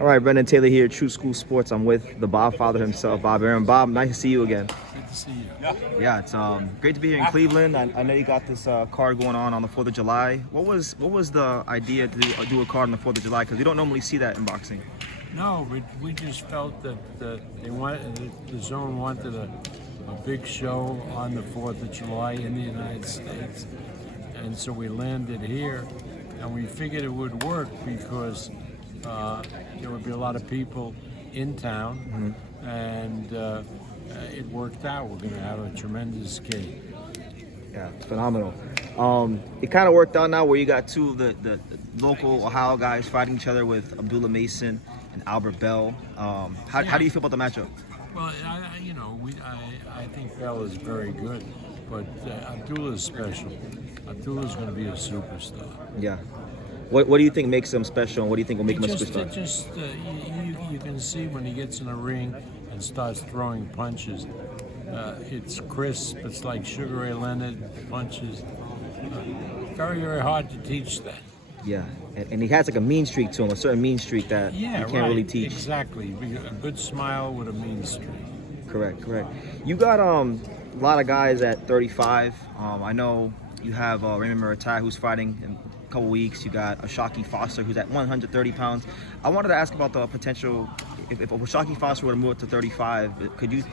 All right, Brendan Taylor here, True School Sports. I'm with the BOBFATHER himself, Bob Arum. Bob, nice to see you again. Good to see you. Yeah, it's great to be here in Cleveland. I know you got this card going on the 4th of July. What was the idea to do a card on the 4th of July? Because we don't normally see that in boxing. No, we just felt that the zone wanted a big show on the 4th of July in the United States. And so we landed here, and we figured it would work because there would be a lot of people in town, and it worked out. We're going to have a tremendous game. Yeah, it's phenomenal. It kind of worked out now where you got two of the local Ohio guys fighting each other with Abdullah Mason and Albert Bell. How do you feel about the matchup? Well, I think Bell is very good, but Abdullah is special. Abdullah is going to be a superstar. Yeah. What do you think makes him special, and what do you think will make him a superstar? You can see when he gets in a ring and starts throwing punches. It's crisp. It's like Sugar Ray Leonard punches. Very, very hard to teach that. Yeah, and he has like a mean streak to him, a certain mean streak that you can't really teach. Exactly. A good smile with a mean streak. Correct. You got a lot of guys at 35. I know you have Raymond Muratai, who's fighting in a couple weeks. You got Ashaki Foster, who's at 130 pounds. I wanted to ask about the potential, if Ashaki Foster were to move up to 35, could you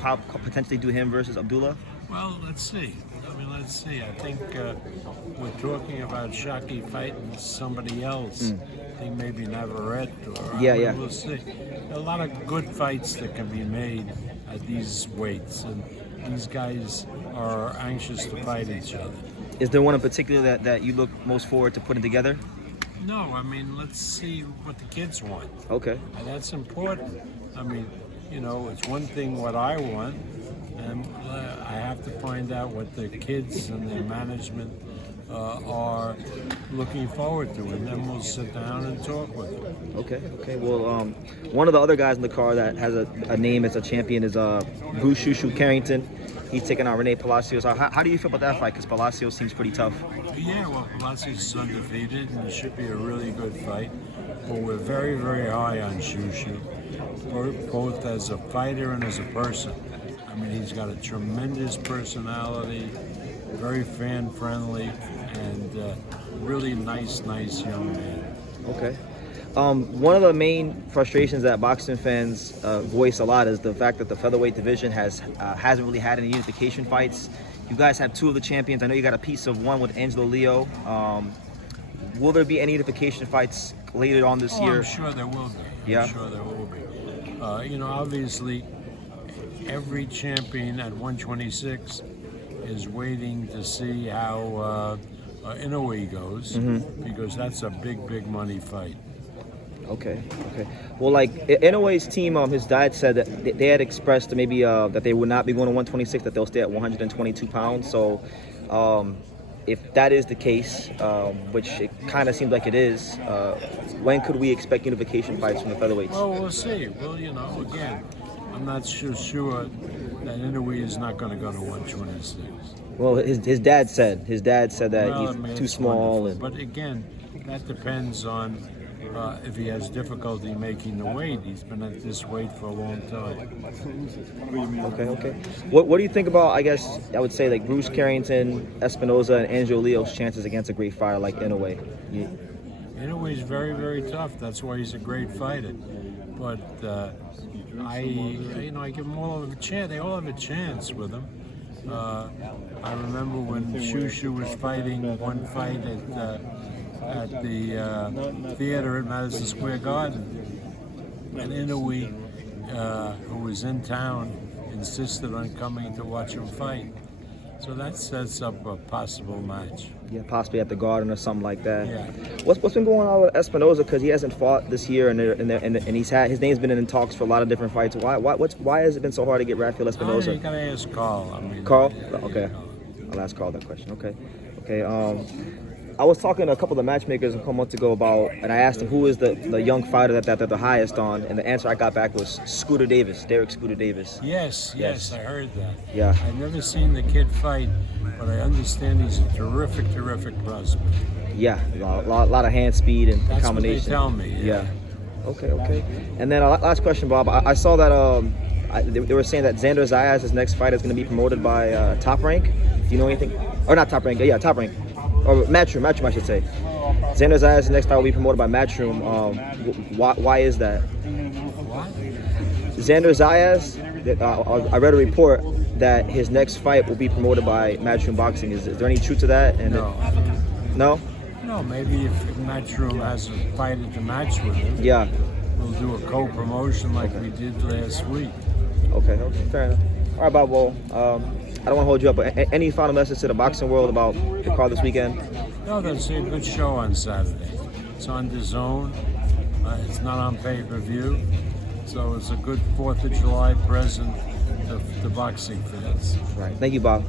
potentially do him versus Abdullah? Well, let's see. Let's see. I think we're talking about Shaki fighting somebody else. I think maybe Navarrete or yeah. We'll see. A lot of good fights that can be made at these weights, and these guys are anxious to fight each other. Is there one in particular that you look most forward to putting together? No, let's see what the kids want. Okay. And that's important. It's one thing what I want, and I have to find out what the kids and their management are looking forward to, and then we'll sit down and talk with them. Okay. Well, one of the other guys in the car that has a name as a champion is Bruce Shushu Carrington. He's taking on Rene Palacios. How do you feel about that fight? Because Palacios seems pretty tough. Yeah, well, Palacios is undefeated, and it should be a really good fight. But we're very, very high on Shushu, both as a fighter and as a person. He's got a tremendous personality, very fan-friendly, and really nice young man. Okay. One of the main frustrations that boxing fans voice a lot is the fact that the featherweight division hasn't really had any unification fights. You guys have two of the champions. I know you got a piece of one with Angelo Leo. Will there be any unification fights later on this year? I'm sure there will be. Yeah. I'm sure there will be. Obviously, every champion at 126 is waiting to see how Inoue goes, because that's a big money fight. Okay. Well, like Inoue's team, his dad said that they had expressed maybe that they would not be going to 126, that they'll stay at 122 pounds. So, if that is the case, which it kind of seems like it is, when could we expect unification fights from the featherweights? Well, we'll see. Well, again, I'm not sure that Inoue is not going to go to 126. Well, his dad said that he's too small. But again, that depends on if he has difficulty making the weight. He's been at this weight for a long time. Okay. What do you think about, I would say, like Bruce Carrington, Espinoza, and Angelo Leo's chances against a great fighter like Inoue? Inoue is very, very tough. That's why he's a great fighter. But I give them all a chance. They all have a chance with him. I remember when Shushu was fighting one fight at the theater at Madison Square Garden, and Inoue, who was in town, insisted on coming to watch him fight. So that sets up a possible match. Yeah, possibly at the Garden or something like that. Yeah. What's been going on with Espinoza? Because he hasn't fought this year, and his name's been in talks for a lot of different fights. Why has it been so hard to get Rafael Espinoza? You gotta ask Carl. Carl? Yeah, okay. I'll ask Carl that question. Okay. I was talking to a couple of the matchmakers a couple months ago and I asked them who is the young fighter that they're the highest on, and the answer I got back was Derek Scooter Davis. Yes, I heard that. Yeah. I've never seen the kid fight, but I understand he's a terrific prospect. Yeah, a lot of hand speed and That's combination. What they tell me. Yeah. Okay. And then last question, Bob. I saw that they were saying that Xander Zayas' next fight is going to be promoted by Top Rank. Do you know anything? Or not Top Rank? Yeah, Top Rank. Or Matchroom, I should say. Xander Zayas' next fight will be promoted by Matchroom. Why is that? What? Xander Zayas, I read a report that his next fight will be promoted by Matchroom Boxing. Is there any truth to that? And No. No? No, maybe if Matchroom has a fighter to match with him, Yeah. we'll do a co-promotion like we did last week. Okay, fair enough. All right, Bob. Well, I don't want to hold you up, but any final message to the boxing world about the card this weekend? No, that's a good show on Saturday. It's on DAZN. It's not on pay-per-view. So it's a good 4th of July present to boxing fans. Right. Thank you, Bob.